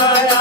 Maya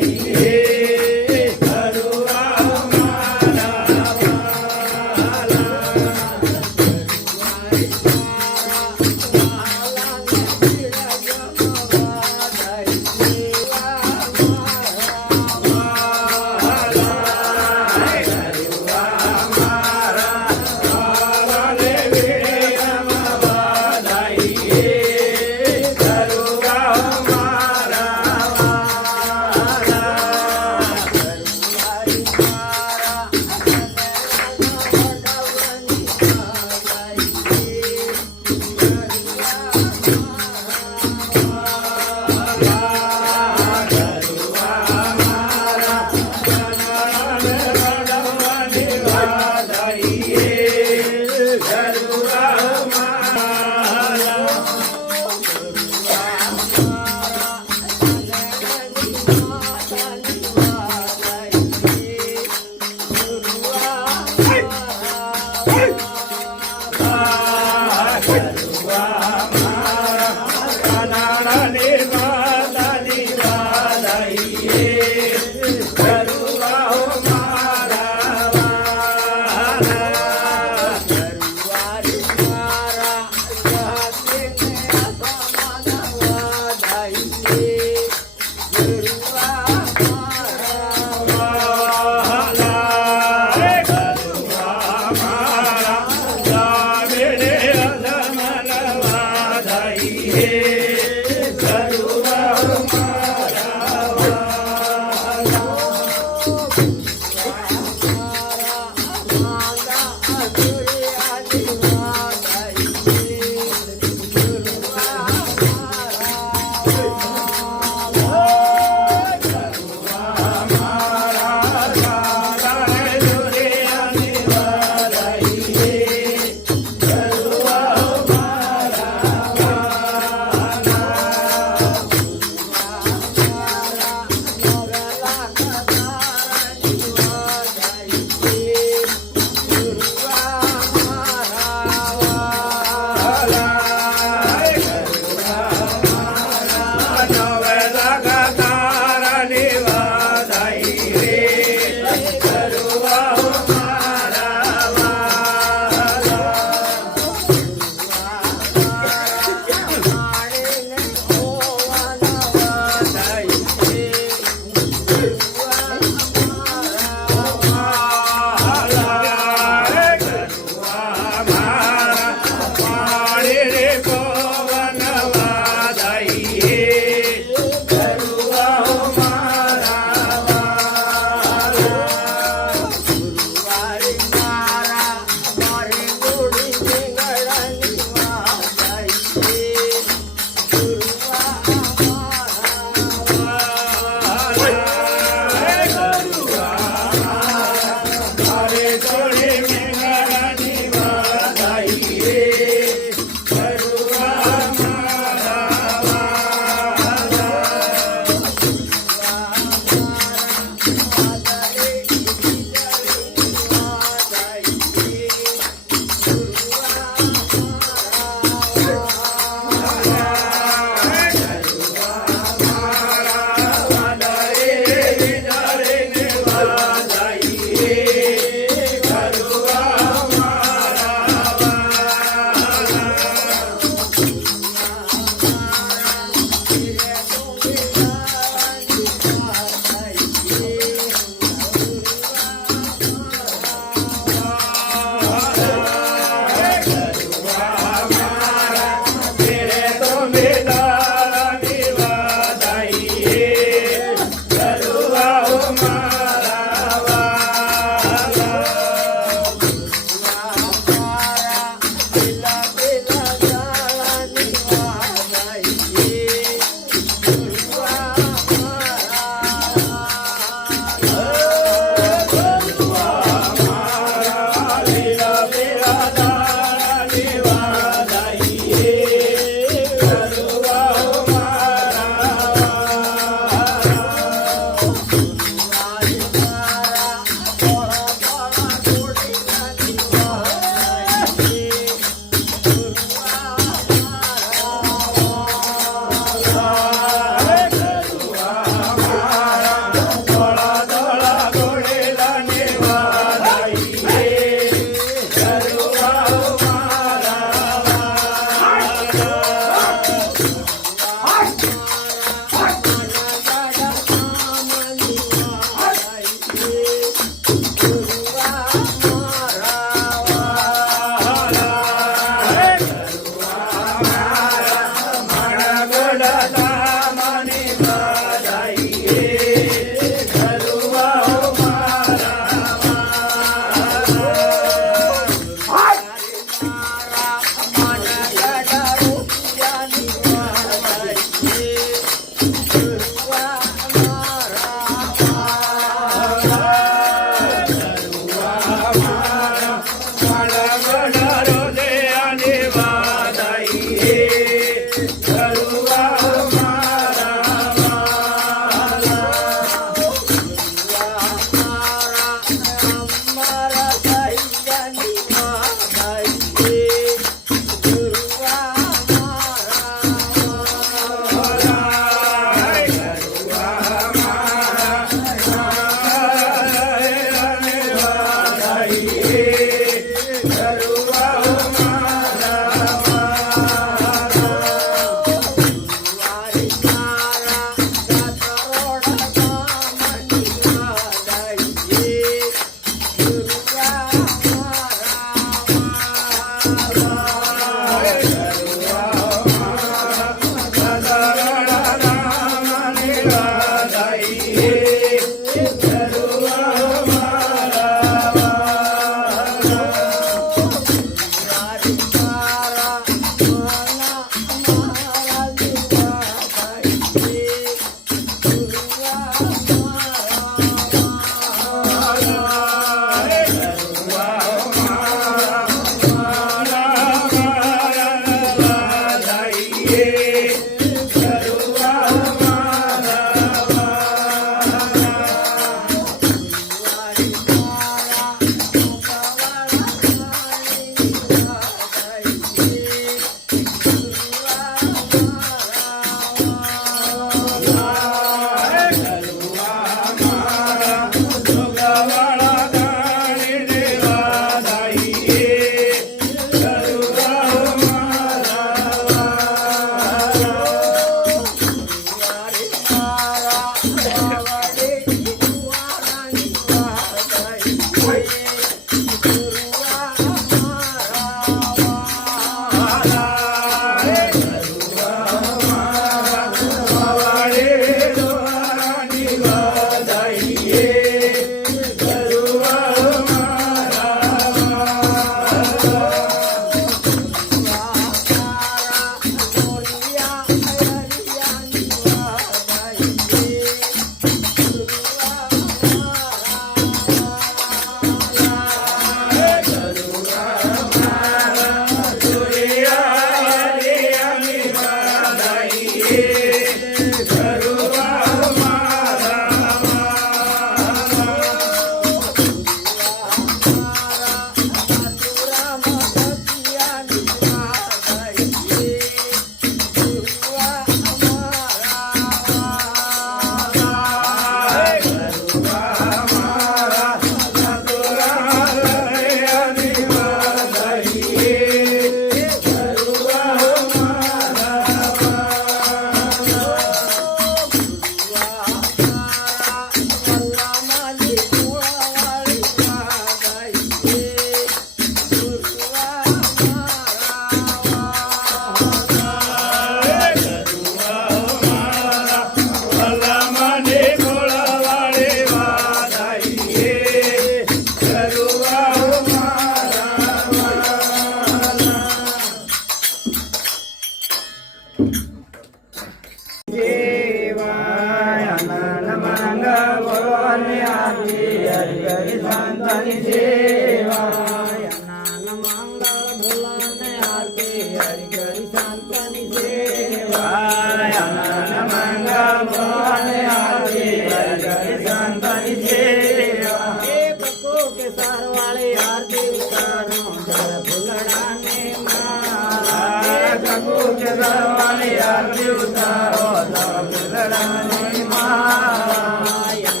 કરવાની આરતી ઉતારો દળની નારાયણ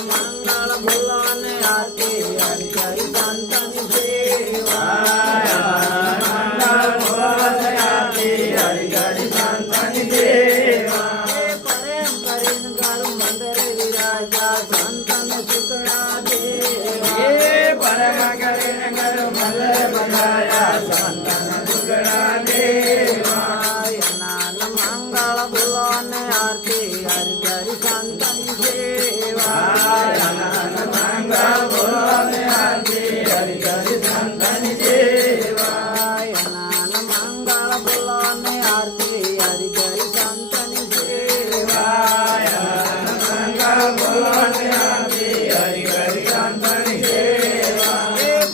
મંગળ બોલાને આરતી હરિ હરિ સંતની સેવા મંગળ બોલાને આરતી હરિ હરિ સંતની સેવા પ્રેમ કરીને ગરુ મંદિરે વિરાજા સંતન સુકડા દેવા પરમ કરીને ગરુ મંદિરે બધાયા સંતન સુકડા દેવા મંગળ બોલાને આરતી હરિ હરિ સંતની સેવા મંગળ બોલાને આરતી હરિ હરિ સંતની સેવા મંગળ બોલાને આરતી હરિ હરિ સંતની સેવા મંગળ બોલાને આરતી હરિ હરિ સંતની સેવા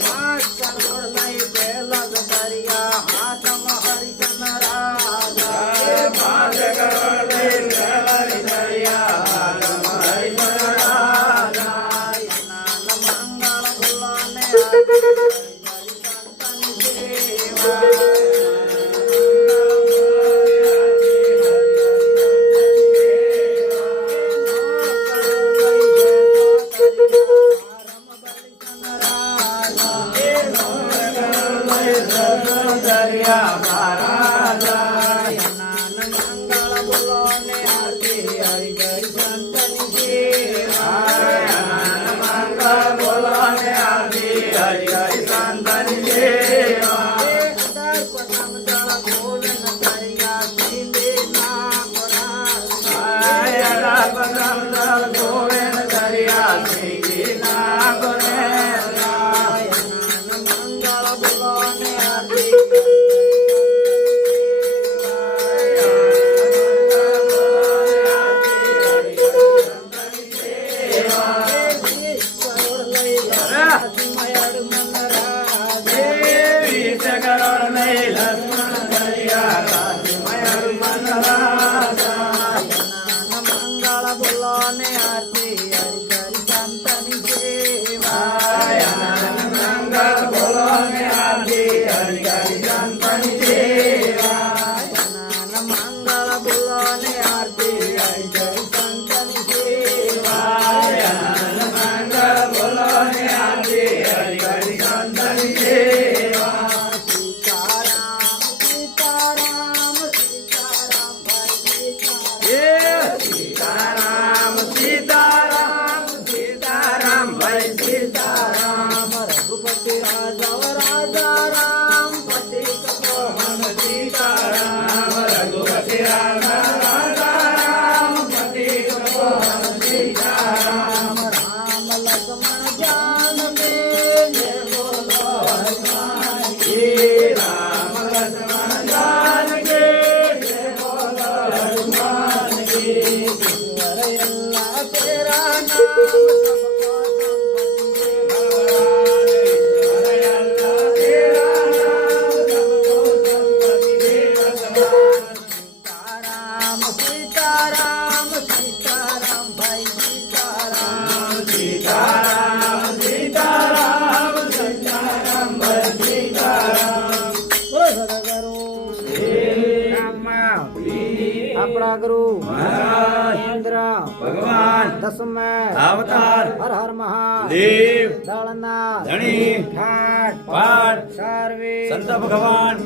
પાંચ કરોડ લઈ બેલગ દરિયા હાથમાં હરિજન રાજા પાંચ કરોડ દઈ હરિ દરિયા હરિ રાજા મંગળ બોલાને આરતી હરિ સંતની દરિયા મહારાજા મંગળ બોલાને આરતી હરિ હરિ સંતની સેવા મંગળ બોલાને આરતી હરિ હરિ સંતની સેવા મંગળ બોલાને આરતી હરિ હરિ સંતની સેવા મંગળ બોલાને આરતી હરિ હરિ સંતની સેવા મંગળ બોલાને આરતી હરિ હરિ સંતની સેવા મંગળ બોલાને આરતી હરિ હરિ સંતની સેવા સીતારામ સીતારામ સીતારામ ભાઈ સીતારામ સીતારામ સીતારામ ભાઈ સીતારામ રઘુપતિ રાજા રાજા રામ પતિ કપોહન સીતારામ રઘુપતિ રામ રામ પતિ કપોહન સીતારામ રામ લક્ષ્મણ જાનકી જય બોલો હનુમાન શ્રી રામ લક્ષ્મણ જાનકી જય બોલો હનુમાન કી ईश्वर अल्लाह तेरा नाम सबको सीताराम सीताराम सीताराम भाई सीताराम सीताराम सीताराम सीताराम भाई सीताराम बोलो सदगुरु राम अपना गुरु इंद्र भगवान दसमें अवतार हर हर महादेव देव दलना धनी ठाट पाठ सर्वे संत भगवान